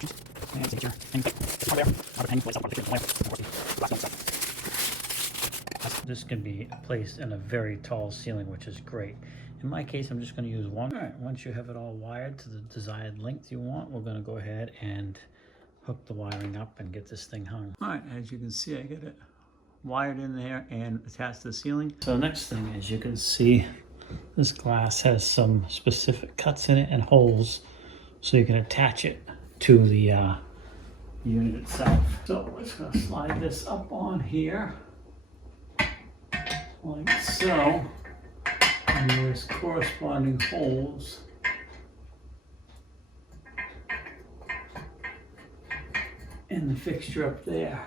And signature. And it's on there. Outer pen, place up on the picture. Black one stuff. This can be placed in a very tall ceiling, which is great. In my case, I'm just going to use one. All right, once you have it all wired to the desired length you want, we're going to go ahead and hook the wiring up and get this thing hung. All right, as you can see, I get it wired in there and attached to the ceiling. So the next thing, as you can see, this glass has some specific cuts in it and holes, so you can attach it to the unit itself. So we're just going to slide this up on here, like so, and there's corresponding holes in the fixture up there.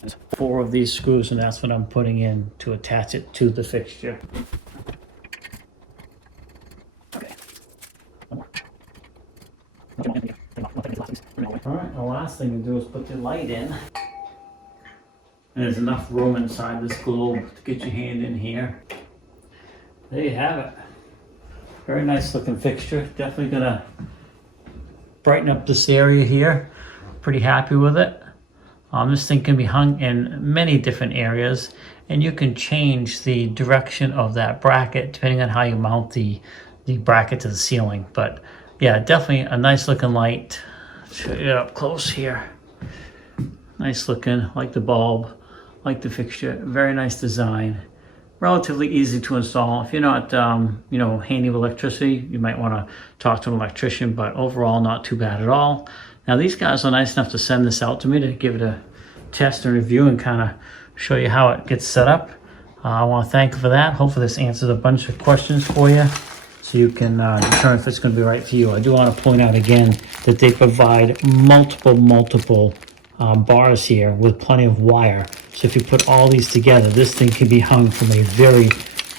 There's 4 of these screws, and that's what I'm putting in to attach it to the fixture. Okay. All right, the last thing to do is put the light in. And there's enough room inside this globe to get your hand in here. There you have it. Very nice looking fixture. Definitely gonna brighten up this area here. Pretty happy with it. This thing can be hung in many different areas, and you can change the direction of that bracket depending on how you mount the bracket to the ceiling. But yeah, definitely a nice looking light. Show you up close here. Nice looking, like the bulb, like the fixture. Very nice design. Relatively easy to install. If you're not, handy with electricity, you might want to talk to an electrician, but overall not too bad at all. Now these guys are nice enough to send this out to me to give it a test and review and kind of show you how it gets set up. I want to thank you for that. Hopefully this answers a bunch of questions for you, so you can determine if it's going to be right for you. I do want to point out again that they provide multiple bars here with plenty of wire. So if you put all these together, this thing can be hung from a very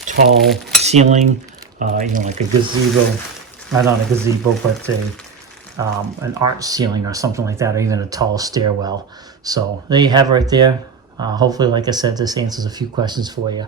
tall ceiling, like a gazebo, not a gazebo, but an art ceiling or something like that, or even a tall stairwell. So there you have it right there. Hopefully, like I said, this answers a few questions for you.